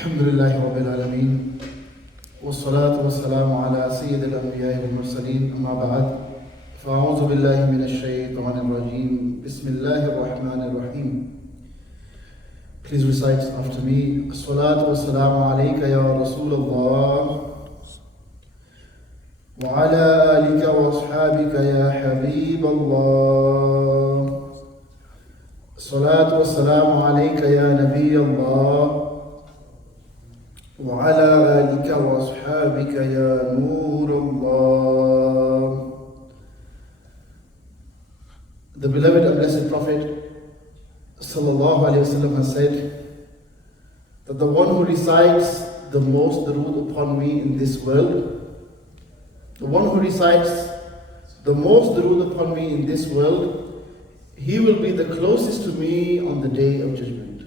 الحمد لله رب العالمين والصلاة والسلام على سيد الأنبياء والمرسلين أما بعد فأعوذ بالله من الشيطان الرجيم بسم الله الرحمن الرحيم. Please recite after me. الصلاة والسلام عليك يا رسول الله وعلى آلك وأصحابك يا حبيب الله. الصلاة والسلام عليك يا نبي الله وعلى آلك وأصحابك يا نور الله. The beloved and blessed Prophet sallallahu alaihi wasallam has said that the one who recites the most durood upon me in this world, the one who recites the most durood upon me in this world, he will be the closest to me on the day of judgment.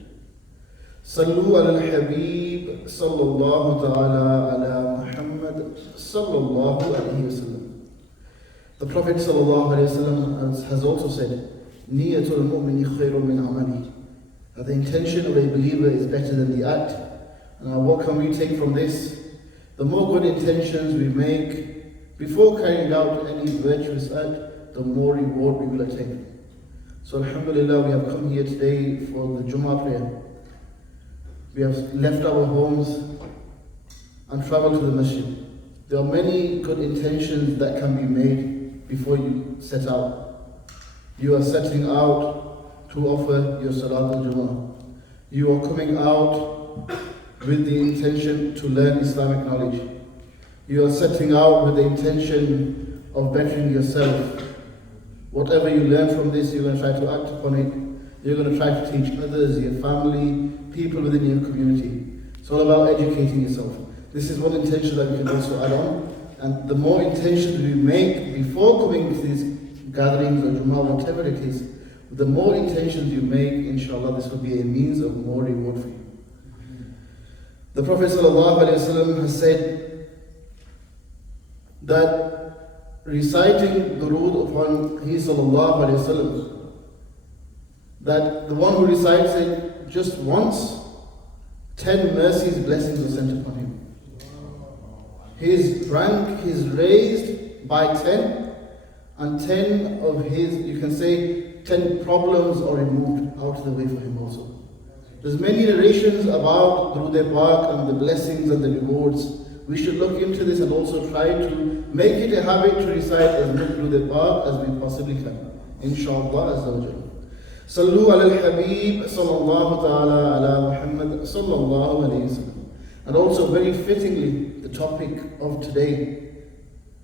Sallu ala al-Habib sallallahu ta'ala ala Muhammad sallallahu alayhi wasallam. The Prophet sallallahu alayhi wasallam has also said, Niyatul mu'mini khayrun min amali. That the intention of a believer is better than the act. And what can we take from this? The more good intentions we make before carrying out any virtuous act, the more reward we will attain. So alhamdulillah, we have come here today for the Jummah prayer. We have left our homes and traveled to the masjid. There are many good intentions that can be made before you set out. You are setting out to offer your Salat al-Jummah. You are coming out with the intention to learn Islamic knowledge. You are setting out with the intention of bettering yourself. Whatever you learn from this, you're going to try to act upon it. You're going to try to teach others, your family, people within your community. It's all about educating yourself. This is one intention that we can also add on. And the more intentions we make before coming to these gatherings or Jummah, whatever it is, the more intentions you make, inshallah, this will be a means of more reward for you. The Prophet ﷺ has said that reciting durood upon He ﷺ, that the one who recites it just once, 10 mercies, blessings are sent upon him. His rank is raised by 10, and 10 of his, you can say, 10 problems are removed out of the way for him also. There's many narrations about Durood Pak and the blessings and the rewards. We should look into this and also try to make it a habit to recite as much Durood Pak as we possibly can. Inshallah Azza wa Jalla. Sallu ala al-Habib sallallahu ta'ala ala Muhammad sallallahu alayhi wasallam. And also very fittingly, the topic of today,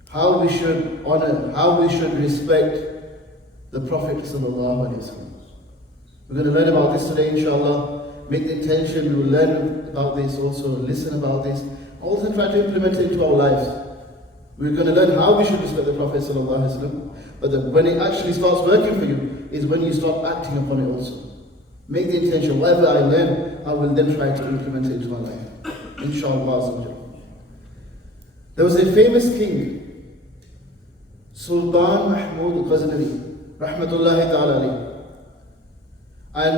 how we should honor, how we should respect the Prophet sallallahu alayhi wasallam. We're going to learn about this today, inshallah. Make the intention, we will learn about this also, listen about this, also try to implement it into our lives. We're going to learn how we should respect the Prophet sallallahu alaihi wasallam. But when it actually starts working for you is when you start acting upon it also. Make the intention, whatever I learn, I will then try to implement it into my life. Inshallah. There was a famous king, Sultan Mahmud Ghaznavi, rahmatullahi ta'ala alayhi. And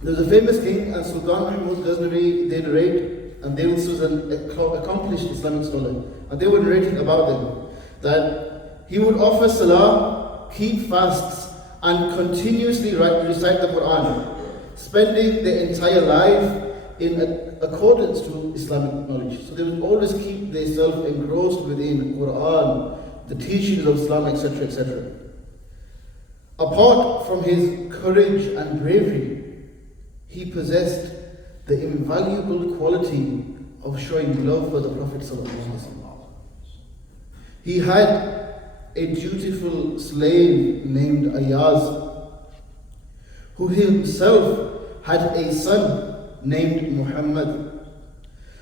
there was a famous king, and Sultan Mahmud Ghaznavi, they narrate, and they also was an accomplished Islamic scholar, and they were narrating about them, that he would offer salah, keep fasts, and continuously recite the Quran, spending their entire life in accordance to Islamic knowledge. So they would always keep themselves engrossed within Quran, the teachings of Islam, etc., etc. Apart from his courage and bravery, he possessed the invaluable quality of showing love for the Prophet ﷺ. He had a dutiful slave named Ayaz, who himself had a son named Muhammad.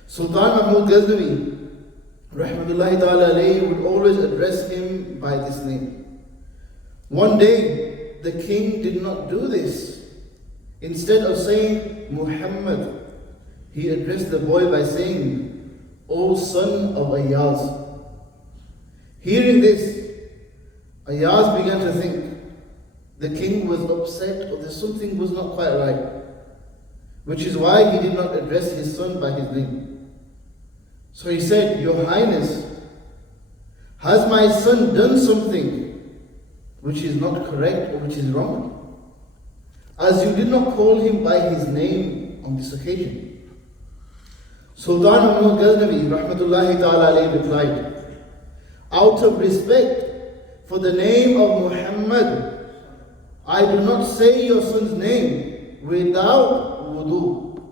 Sultan Mahmud Ghaznavi, rahmatullahi ta'ala alayhi, would always address him by this name. One day, the king did not do this. Instead of saying Muhammad, he addressed the boy by saying, O son of Ayaz. Hearing this, Ayaz began to think the king was upset or that something was not quite right. which is why he did not address his son by his name. So he said, Your Highness, has my son done something which is not correct or which is wrong, as you did not call him by his name on this occasion? Sultan Mahmud Ghaznavi rahmatullahi ta'ala alayhi replied, out of respect for the name of Muhammad, I do not say your son's name without wudu,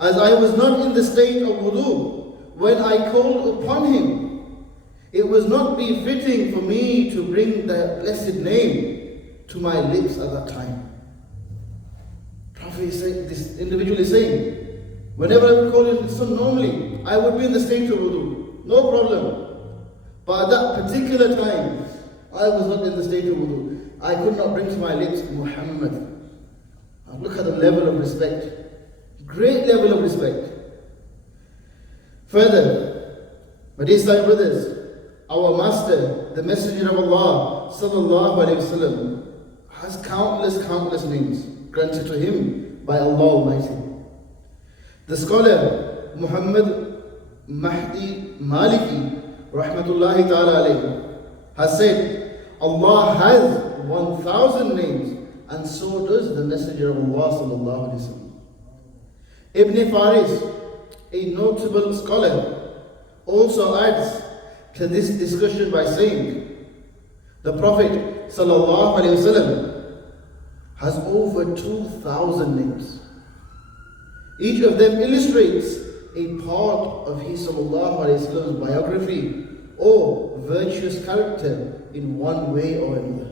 as I was not in the state of wudu when I called upon him. It was not befitting for me to bring the blessed name to my lips at that time. Prophet is saying, this individual is saying, whenever I would call his son normally, I would be in the state of wudu, no problem. But at that particular time, I was not in the state of wudu. I could not bring to my lips Muhammad. Look at the level of respect. Great level of respect. Further, my dear Islamic brothers, our Master, the Messenger of Allah sallallahu alaihi wasallam, has countless names granted to him by Allah Almighty. The scholar Muhammad Mahdi Maliki rahmatullahi ta'ala alayhi has said, Allah has 1,000 names, and so does the Messenger of Allah sallallahu alaihi wasallam. Ibn Faris, a notable scholar, also adds to this discussion by saying, the Prophet sallallahu alaihi wasallam has over 2,000 names. Each of them illustrates a part of his sallallahu alaihi wasallam's biography or virtuous character in one way or another.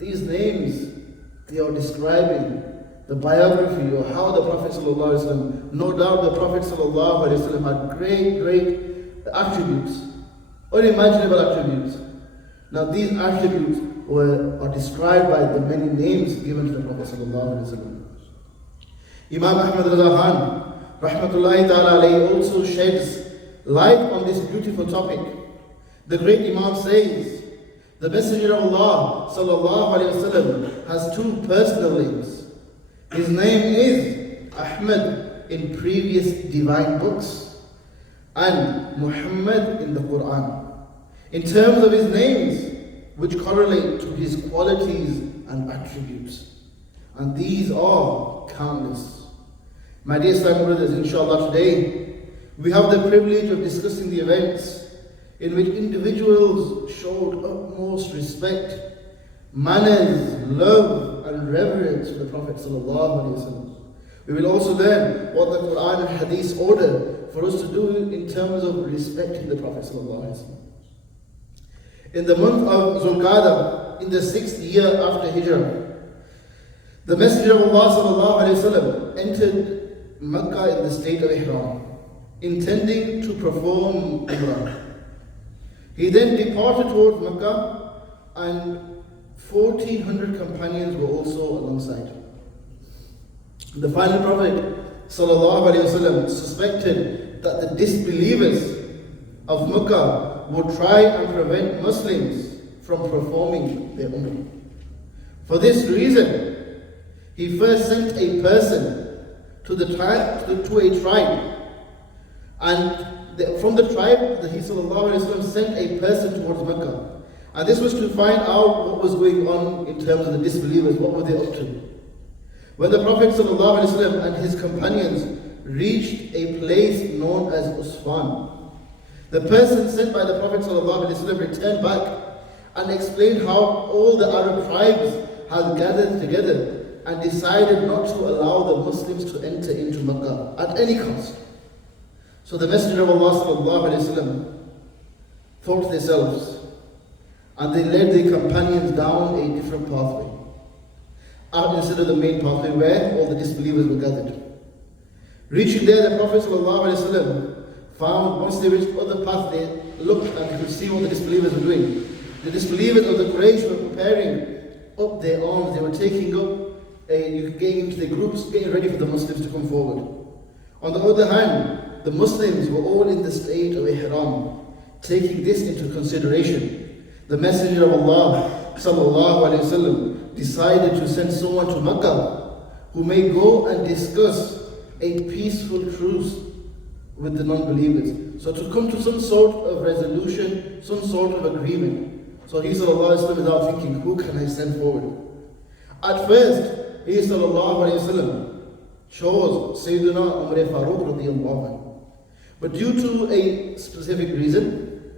These names, they are describing the biography or how the Prophet sallallahu alaihi wasallam, no doubt the Prophet sallallahu alaihi wasallam had great attributes, unimaginable attributes. Now these attributes are described by the many names given to the Prophet sallallahu alaihi wasallam. Imam Ahmad Raza Khan rahmatullahi ta'ala alayhi also sheds light on this beautiful topic. The great Imam says, the Messenger of Allah sallallahu alaihi wasallam has two personal names. His name is Ahmad in previous divine books and Muhammad in the Quran. In terms of his names, which correlate to his qualities and attributes. And these are countless. My dear Islamic brothers, inshallah today, we have the privilege of discussing the events in which individuals showed utmost respect, manners, love and reverence for the Prophet sallallahu alaihi wasallam. We will also learn what the Quran and Hadith order for us to do in terms of respecting the Prophet sallallahu alaihi wasallam. In the month of Zulqa'dah, in the 6th year after Hijrah, the Messenger of Allah sallallahu alaihi wasallam entered Makkah in the state of Ihram, intending to perform Umrah. He then departed towards Makkah, and 1,400 companions were also alongside. The final Prophet sallallahu alaihi wasallam suspected that the disbelievers of Makkah would try and prevent Muslims from performing their Umrah. For this reason, he first sent a person to a tribe, and from the tribe, he sallallahu alaihi wasallam sent a person towards Mecca, and this was to find out what was going on in terms of the disbelievers, what were they up to. When the Prophet sallallahu alaihi wasallam and his companions reached a place known as Usfan, the person sent by the Prophet sallallahu alaihi wasallam returned back and explained how all the Arab tribes had gathered together and decided not to allow the Muslims to enter into Makkah at any cost. So the Messenger of Allah sallallahu alaihi wasallam thought to themselves, and they led their companions down a different pathway, out instead of the main pathway where all the disbelievers were gathered. Reaching there, the Prophet sallallahu alaihi wasallam found, once they reached the other path, they looked and they could see what the disbelievers were doing. The disbelievers of the Quraysh were preparing up their arms, they were taking up, getting into the groups, getting ready for the Muslims to come forward. On the other hand, the Muslims were all in the state of Ihram. Taking this into consideration, the Messenger of Allah sallallahu alaihi wasallam decided to send someone to Makkah who may go and discuss a peaceful truce with the non-believers. So to come to some sort of resolution, some sort of agreement. So he sallallahu alayhi wa sallam is out thinking, who can I send forward? At first, he sallallahu alayhi wa sallam chose Sayyidina Umar Farooq radiyallahu anhu. But due to a specific reason,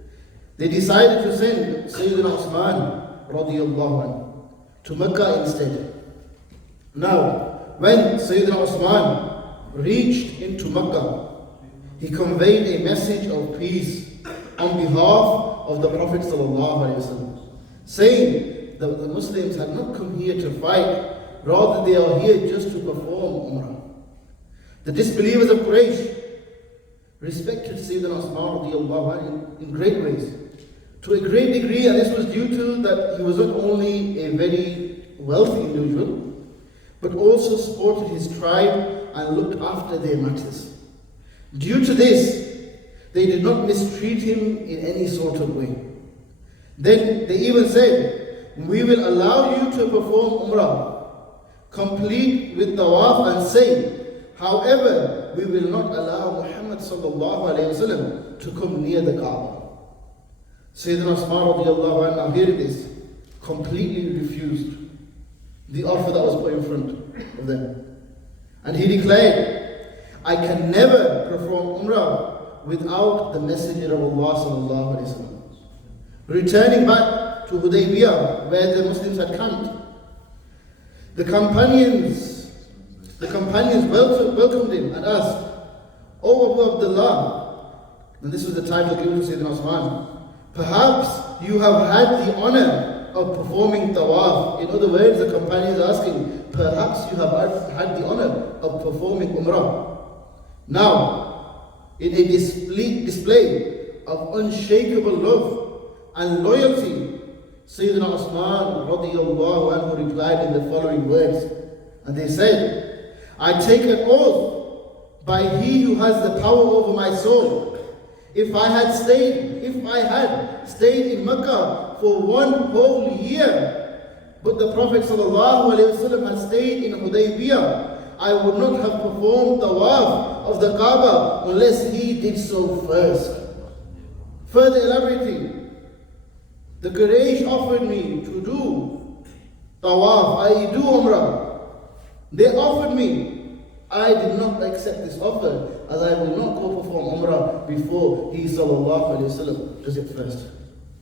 they decided to send Sayyidina Usman radiyallahu anhu to Mecca instead. Now, when Sayyidina Usman reached into Mecca, he conveyed a message of peace on behalf of the Prophet ﷺ, saying that the Muslims had not come here to fight, rather they are here just to perform Umrah. The disbelievers of Quraysh respected Sayyidina Usman radiallahu anhu in great ways, to a great degree, and this was due to that he was not only a very wealthy individual, but also supported his tribe and looked after their matters. Due to this, they did not mistreat him in any sort of way. Then they even said, we will allow you to perform Umrah, complete with tawaf and say, however, we will not allow Muhammad sallallahu alayhi wa sallam to come near the Kaaba. Sayyidina Usman radiallahu anhu, hearing this, completely refused the offer that was put in front of them. And he declared, I can never perform Umrah without the Messenger of Allah sallallahu alayhi wa sallam. Returning back to Hudaybiyah, where the Muslims had camped, the companions welcomed him and asked, O Abu Abdullah, and this was the title given to Sayyidina Usman, perhaps you have had the honor of performing tawaf. In other words, the companions are asking, perhaps you have had the honor of performing Umrah. Now, in a display of unshakable love and loyalty, Sayyidina Usman radiyallahu anhu replied in the following words. And they said, I take an oath by he who has the power over my soul. If I had stayed in Mecca for 1 whole year, but the Prophet ﷺ had stayed in Hudaybiyah, I would not have performed tawaf of the Kaaba unless he did so first. Further elaborating, the Quraysh offered me to do tawaf, i.e. do Umrah. They offered me. I did not accept this offer, as I will not go perform Umrah before he sallallahu alayhi wa sallam does it first.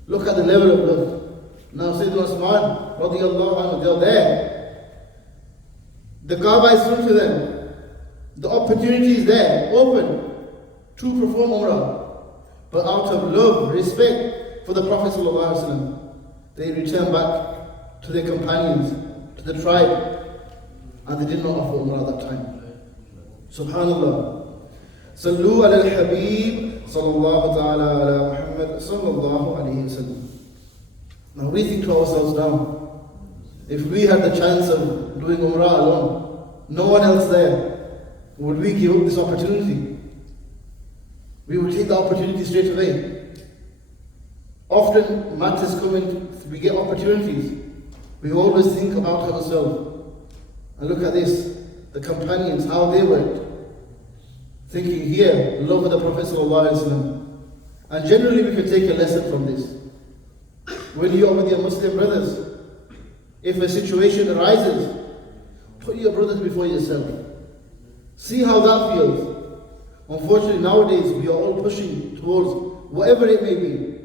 Look at the level of love. Now Sayyidina Usman radiallahu anhu, they're there. The Kaaba is through to them. The opportunity is there, open to perform Umrah. But out of love, respect for the Prophet ﷺ, they return back to their companions, to the tribe, and they did not offer Umrah at that time. Subhanallah. Sallu ala al-Habib sallallahu ta'ala ala Muhammad sallallahu alayhi wa sallam. Now we think to ourselves now, if we had the chance of doing Umrah alone, no one else there, would we give up this opportunity? We would take the opportunity straight away. Often matters come in, we get opportunities. We always think about ourselves. And look at this, the companions, how they worked. Thinking here, love of the Prophet ﷺ. And generally we can take a lesson from this. When you are with your Muslim brothers, if a situation arises, put your brothers before yourself. See how that feels. Unfortunately nowadays we are all pushing towards whatever it may be.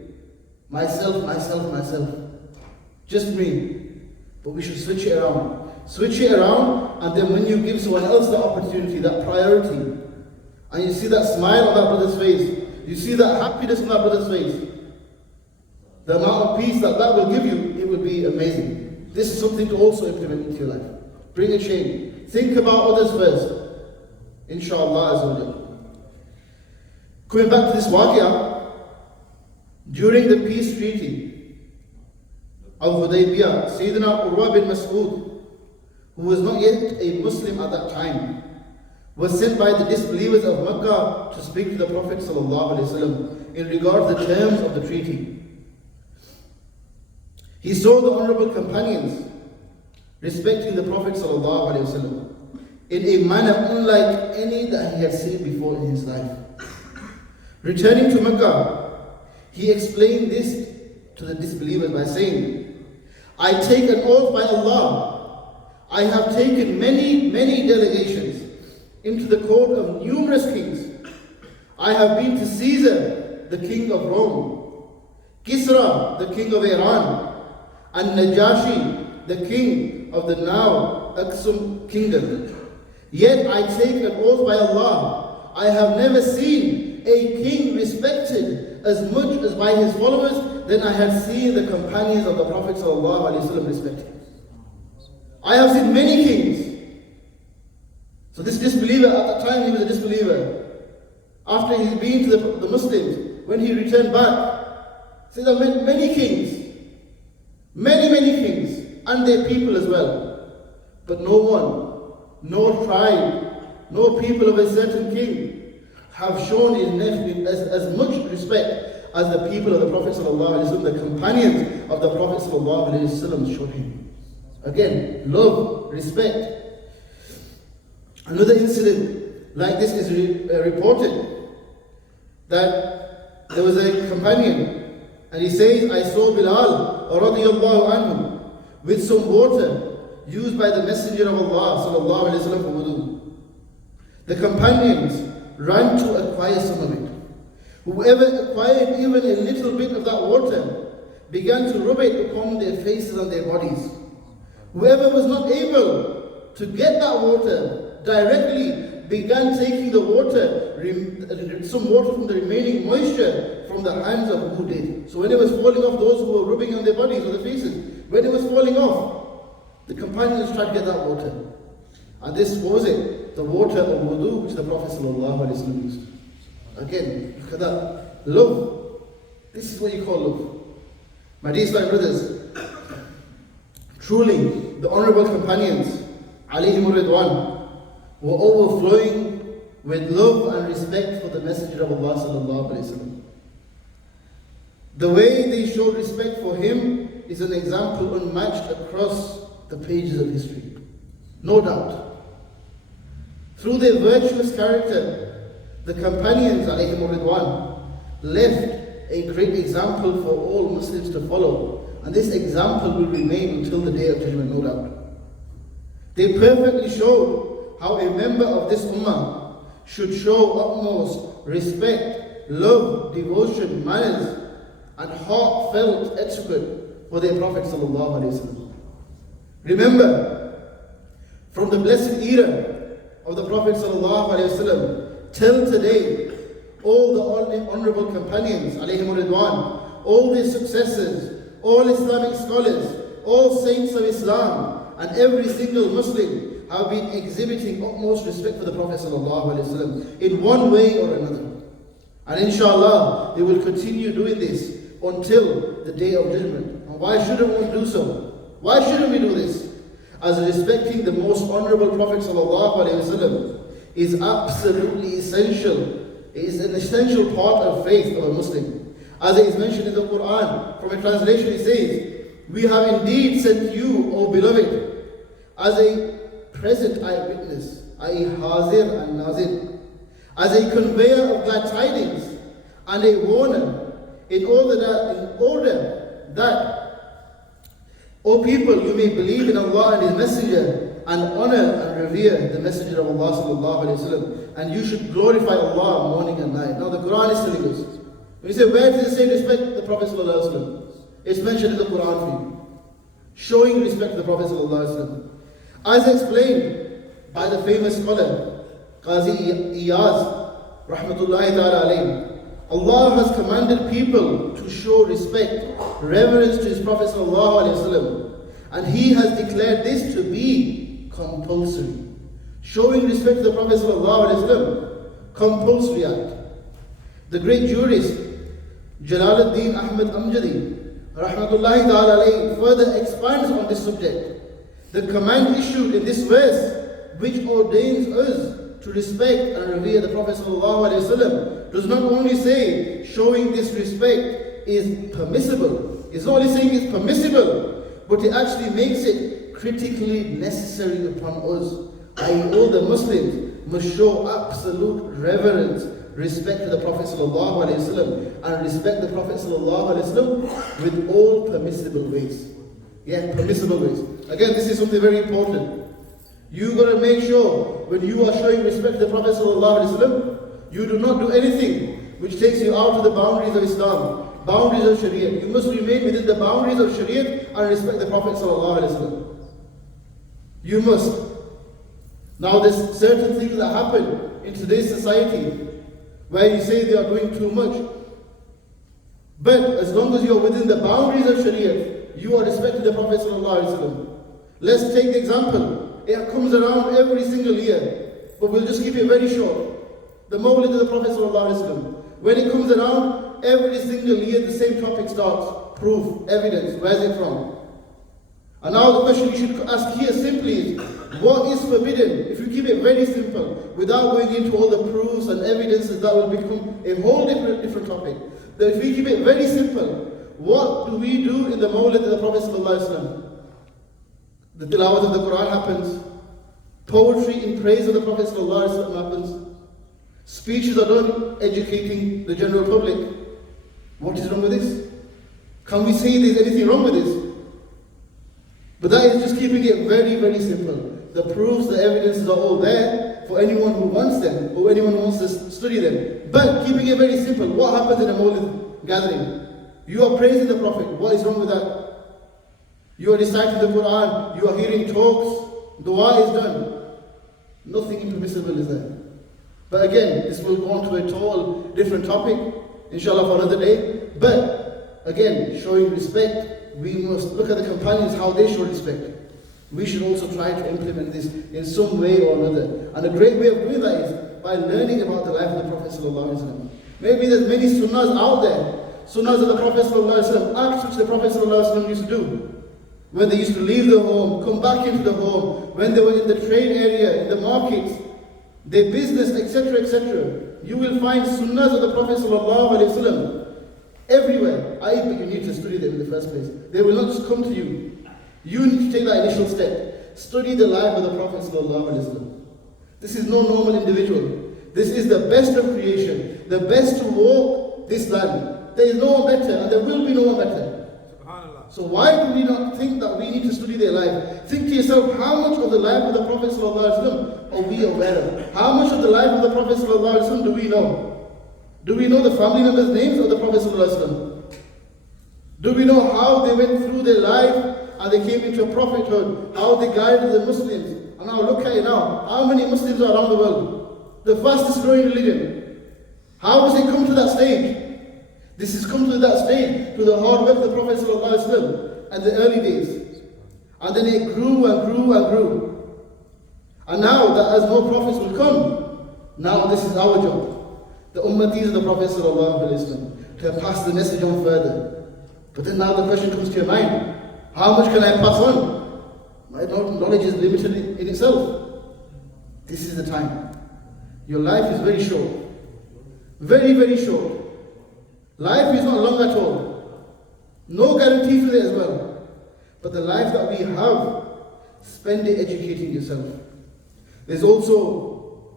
Myself, myself, myself. Just me. But we should switch it around. Switch it around, and then when you give someone else the opportunity, that priority, and you see that smile on that brother's face, you see that happiness on that brother's face, the amount of peace that will give you, it will be amazing. This is something to also implement into your life. Bring a change. Think about others first. Inshallah azawajal. Coming back to this waqiyah, during the peace treaty of Hudaybiyah, Sayyidina Urwa bin Mas'ud, who was not yet a Muslim at that time, was sent by the disbelievers of Mecca to speak to the Prophet ﷺ in regard to the terms of the treaty. He saw the honorable companions respecting the Prophet ﷺ in a manner unlike any that he had seen before in his life. Returning to Mecca, he explained this to the disbelievers by saying, I take an oath by Allah, I have taken many delegations into the court of numerous kings. I have been to Caesar, the king of Rome, Kisra, the king of Iran, and Najashi, the king of the now Aksum kingdom. Yet I take an oath by Allah, I have never seen a king respected as much as by his followers than I had seen the companions of the Prophet ﷺ respected. I have seen many kings. So this disbeliever, at the time he was a disbeliever, after he's been to the Muslims, when he returned back, says I've met many kings, many kings, and their people as well. But no one, no tribe, no people of a certain king have shown as much respect as the people of the Prophet ﷺ, the companions of the Prophet ﷺ showed him. Again, love, respect. Another incident like this is reported, that there was a companion, and he says, I saw Bilal radiyallahu anhu with some water used by the Messenger of Allah sallallahu alaihi wasallam for wudu. The companions ran to acquire some of it. Whoever acquired even a little bit of that water began to rub it upon their faces and their bodies. Whoever was not able to get that water directly began taking the water, some water from the remaining moisture from the hands of who did. So when it was falling off, those who were rubbing on their bodies or their faces, when it was falling off, the companions tried to get that water. And this was it, the water of wudu which the Prophet ﷺ used. Again, look at that. Love. This is what you call love. My dear Islamic brothers, truly the honorable companions, alayhim ridwan, were overflowing with love and respect for the Messenger of Allah sallallahu alaihi wasallam. The way they showed respect for him is an example unmatched across the pages of history. No doubt. Through their virtuous character, the companions alayhim ridwan left a great example for all Muslims to follow, and this example will remain until the Day of Judgment, no doubt. They perfectly showed how a member of this ummah should show utmost respect, love, devotion, manners, and heartfelt etiquette for their Prophet ﷺ. Remember, from the blessed era of the Prophet ﷺ till today, all the honorable companions, alayhim ridwan, all their successors, all Islamic scholars, all saints of Islam, and every single Muslim have been exhibiting utmost respect for the Prophet ﷺ in one way or another. And inshallah, they will continue doing this until the Day of Judgment. And why shouldn't one do so? Why shouldn't we do this? As respecting the most honorable Prophet ﷺ is absolutely essential. It is an essential part of faith of a Muslim. As it is mentioned in the Quran, from a translation it says, we have indeed sent you, O beloved, as a present eyewitness, i.e. Hazir and Nazir, as a conveyor of glad tidings and a warner, in order that, O people, you may believe in Allah and His Messenger, and honor and revere the Messenger of Allah sallallahu alaihi wasallam, and you should glorify Allah morning and night. Now the Quran is telling us. When you say, where does it say respect the Prophet sallallahu alaihi wasallam? It's mentioned in the Quran for you. Showing respect to the Prophet sallallahu alaihi wasallam. As explained by the famous scholar Qazi Iyaz rahmatullahi ta'ala alayhi, Allah has commanded people to show respect, reverence to His Prophet sallallahu alaihi wasallam, and He has declared this to be compulsory. Showing respect to the Prophet sallallahu alaihi wasallam, compulsory act. The great jurist Jalaluddin Ahmad Amjadi rahmatullahi ta'ala alayhi further expands on this subject. The command issued in this verse, which ordains us to respect and revere the Prophet ﷺ, does not only say showing this respect is permissible. It's not only saying it's permissible, but it actually makes it critically necessary upon us i.e. all the Muslims, must show absolute reverence, respect to the Prophet ﷺ, and respect the Prophet ﷺ with all permissible ways. Yeah, permissible ways. Again, this is something very important. You got to make sure when you are showing respect to the Prophet ﷺ, you do not do anything which takes you out of the boundaries of Islam, boundaries of Sharia. You must remain within the boundaries of Sharia and respect the Prophet ﷺ. You must. Now there's certain things that happen in today's society where you say they are doing too much. But as long as you are within the boundaries of Sharia, you are respecting the Prophet ﷺ. Let's take the example. It comes around every single year, but we'll just keep it very short. The Mawlid of the Prophet ﷺ. When it comes around, every single year the same topic starts. Proof, evidence, where is it from? And now the question you should ask here simply is, what is forbidden? If you keep it very simple, without going into all the proofs and evidences, that will become a whole different topic. But if we keep it very simple, what do we do in the Mawlid of the Prophet ﷺ? The tilawat of the Quran happens. Poetry in praise of the Prophet ﷺ happens. Speeches are done educating the general public. What is wrong with this? Can we say there's anything wrong with this? But that is just keeping it very, very simple. The proofs, the evidences are all there for anyone who wants them, or anyone who wants to study them. But keeping it very simple, what happens in a Mawlid gathering? You are praising the Prophet. What is wrong with that? You are reciting the Quran, you are hearing talks, dua is done. Nothing impermissible is there. But again, this will go on to a total different topic, inshallah, for another day. But again, showing respect, we must look at the companions, how they show respect. We should also try to implement this in some way or another. And a great way of doing that is by learning about the life of the Prophet ﷺ. Maybe there's many sunnahs out there, sunnahs of the Prophet ﷺ, acts which the Prophet ﷺ used to do. When they used to leave the home, come back into the home, when they were in the trade area, in the markets, their business, etc., etc. You will find sunnahs of the Prophet ﷺ everywhere. But you need to study them in the first place. They will not just come to you. You need to take that initial step. Study the life of the Prophet ﷺ. This is no normal individual. This is the best of creation, the best to walk this land. There is no one better, and there will be no one better. So why do we not think that we need to study their life? Think to yourself, how much of the life of the Prophet ﷺ are we aware of? How much of the life of the Prophet ﷺ do we know? Do we know the family members' names of the Prophet ﷺ? Do we know how they went through their life and they came into a prophethood? How they guided the Muslims? And now look at it now. How many Muslims are around the world? The fastest growing religion. How has it come to that stage? This has come to that stage through the hard work of the Prophet ﷺ and the early days. And then it grew and grew and grew. And now that as more prophets will come, now this is our job. The ummatis of the Prophet ﷺ, to pass the message on further. But then now the question comes to your mind, how much can I pass on? My knowledge is limited in itself. This is the time. Your life is very short. Very, very short. Life is not long at all. No guarantee for it as well. But the life that we have, spend it educating yourself. There's also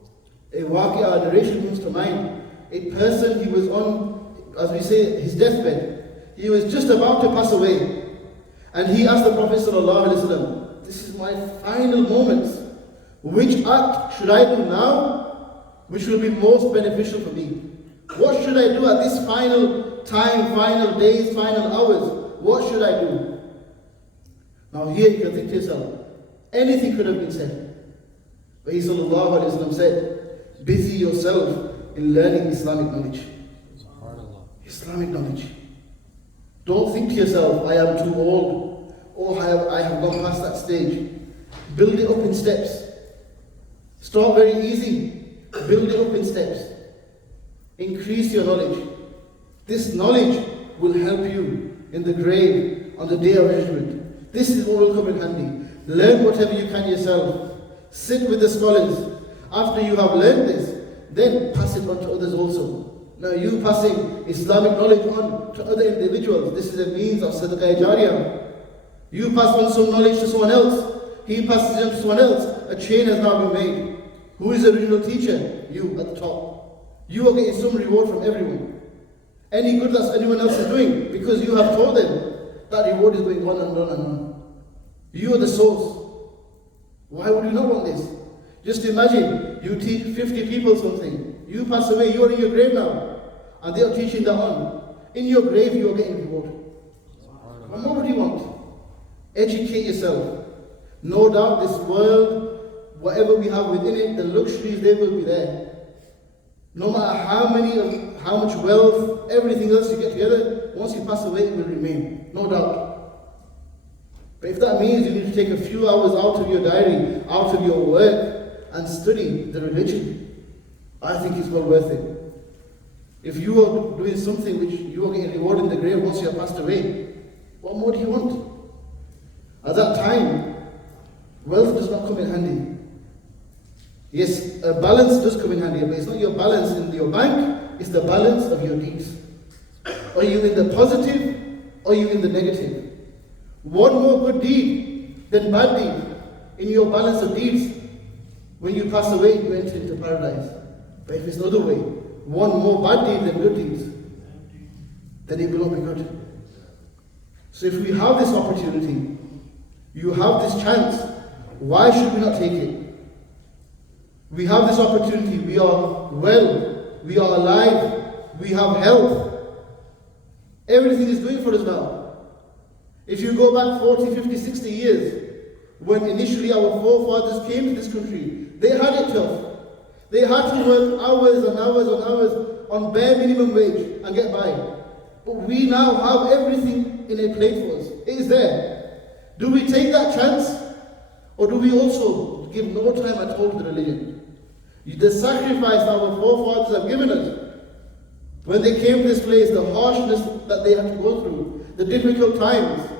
a waqia, narration comes to mind. A person, he was on, as we say, his deathbed. He was just about to pass away. And he asked the Prophet ﷺ, this is my final moments. Which act should I do now, which will be most beneficial for me? What should I do at this final time, final days, final hours? What should I do? Now here you can think to yourself, anything could have been said. But he ﷺ said, busy yourself in learning Islamic knowledge. Islamic knowledge. Don't think to yourself, I am too old, or I have gone past that stage. Build it up in steps. Start very easy. Build it up in steps. Increase your knowledge. This knowledge will help you in the grave on the day of judgment. This is what will come in handy. Learn whatever you can yourself. Sit with the scholars. After you have learned this, then pass it on to others also. Now you passing Islamic knowledge on to other individuals, this is a means of sadaqah jariyah. You pass on some knowledge to someone else, he passes it on to someone else. A chain has now been made. Who is the original teacher? You at the top. You are getting some reward from everyone. Any good that anyone else is doing, because you have told them, that reward is going on and on and on. You are the source. Why would you not want this? Just imagine, you teach 50 people something. You pass away, you are in your grave now. And they are teaching that on. In your grave, you are getting reward. What more would you want? Educate yourself. No doubt this world, whatever we have within it, the luxuries, they will be there. No matter how much wealth, everything else you get together, once you pass away, it will remain. No doubt. But if that means you need to take a few hours out of your diary, out of your work, and study the religion, I think it's well worth it. If you are doing something which you are getting rewarded in the grave once you have passed away, what more do you want? At that time, wealth does not come in handy. Yes, a balance does come in handy, but it's not your balance in your bank, it's the balance of your deeds. Are you in the positive, or are you in the negative? One more good deed than bad deed in your balance of deeds. When you pass away, you enter into paradise. But if it's the other way, one more bad deed than good deeds, then it will not be good. So if we have this opportunity, you have this chance, why should we not take it? We have this opportunity, we are well, we are alive, we have health. Everything is going for us now. If you go back 40, 50, 60 years, when initially our forefathers came to this country, they had it tough. They had to work hours and hours and hours on bare minimum wage and get by. But we now have everything in a plate for us. It is there. Do we take that chance? Or do we also give no time at all to the religion? The sacrifice our forefathers have given us, when they came to this place, the harshness that they had to go through, the difficult times,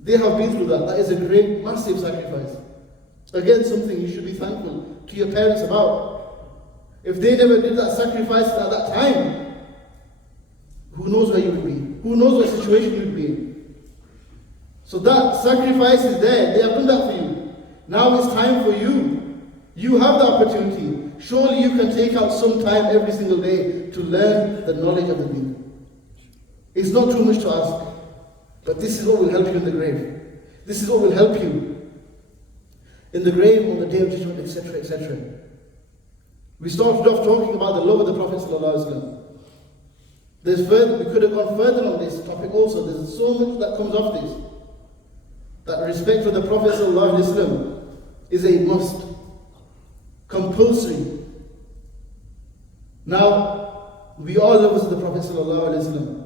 they have been through that. That is a great, massive sacrifice. Again, something you should be thankful to your parents about. If they never did that sacrifice at that time, who knows where you would be? Who knows what situation you would be in? So that sacrifice is there. They have done that for you. Now it's time for you. You have the opportunity. Surely you can take out some time every single day to learn the knowledge of the deen. It's not too much to ask. But this is what will help you in the grave. This is what will help you in the grave, on the day of judgment, etc., etc. We started off talking about the love of the Prophet ﷺ. We could have gone further on this topic also. There's so much that comes off this. That respect for the Prophet ﷺ is a must. Compulsory. Now, we all love the Prophet ﷺ.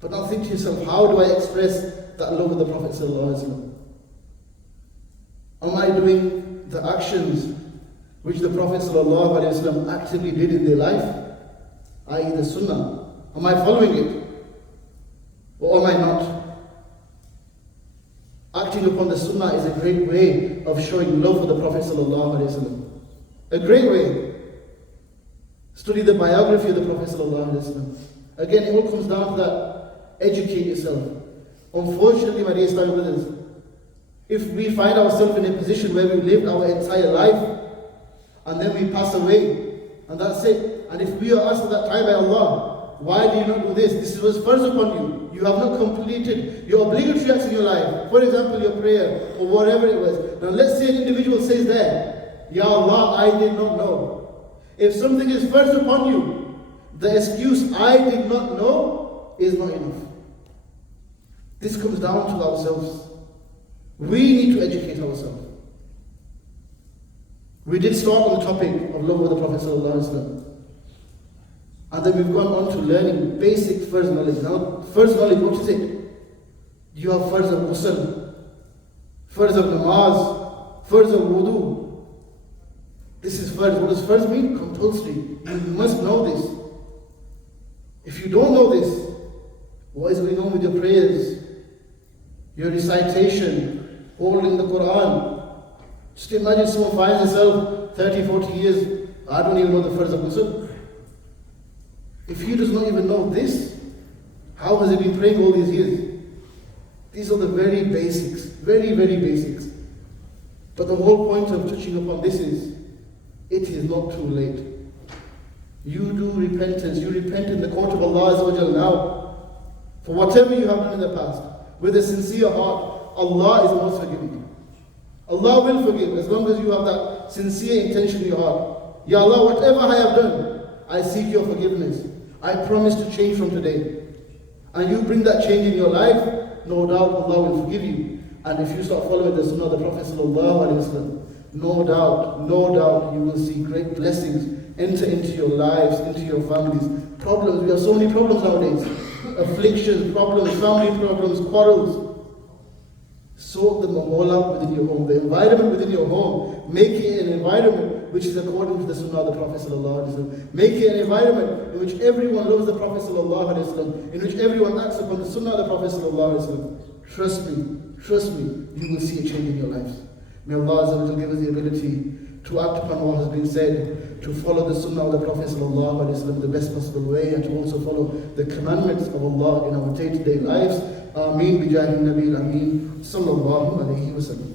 But now think to yourself, how do I express that love of the Prophet ﷺ? Am I doing the actions which the Prophet ﷺ actively did in their life? I.e. the Sunnah. Am I following it? Or am I not? Acting upon the Sunnah is a great way of showing love for the Prophet ﷺ. A great way. Study the biography of the Prophet ﷺ. Again, it all comes down to that. Educate yourself. Unfortunately, my dear Islamic brothers, if we find ourselves in a position where we lived our entire life and then we pass away and that's it, and if we are asked at that time by Allah, why do you not do this? This was first upon you. You have not completed your obligatory acts in your life. For example, your prayer or whatever it was. Now let's say an individual says there, Ya Allah, I did not know. If something is first upon you, the excuse I did not know is not enough. This comes down to ourselves. We need to educate ourselves. We did start on the topic of love of the Prophet ﷺ. And then we've gone on to learning basic first knowledge. Now, first knowledge, what is it? You have first of ghusl, first of namaz, first of wudu. This is first. What does first mean? Compulsory. You must know this. If you don't know this, what is going on with your prayers, your recitation, holding the Quran? Just imagine someone finds himself 30, 40 years, I don't even know the first of ghusl. If he does not even know this, how has he been praying all these years? These are the very basics, very, very basics. But the whole point of touching upon this is, it is not too late. You do repentance, you repent in the court of Allah Azza wa Jal now, for whatever you have done in the past, with a sincere heart, Allah is most forgiving. Allah will forgive as long as you have that sincere intention in your heart. Ya Allah, whatever I have done, I seek your forgiveness. I promise to change from today. And you bring that change in your life, no doubt Allah will forgive you. And if you start following the sunnah of the Prophet sallallahu alaihi wasallam, no doubt you will see great blessings enter into your lives, into your families. Problems, we have so many problems nowadays. Afflictions, problems, family problems, quarrels. Sort them all out within your home. The environment within your home, make it an environment which is according to the sunnah of the Prophet sallallahu alaihi wasallam. Make it an environment in which everyone loves the Prophet sallallahu alaihi wasallam, in which everyone acts upon the sunnah of the Prophet sallallahu alaihi wasallam. Trust me, you will see a change in your lives. May Allah Azza wa Jal give us the ability to act upon what has been said, to follow the sunnah of the Prophet sallallahu alaihi wasallam the best possible way, and to also follow the commandments of Allah in our day-to-day lives. Ameen bi jahi Nabi Ameen sallallahu alaihi wasallam.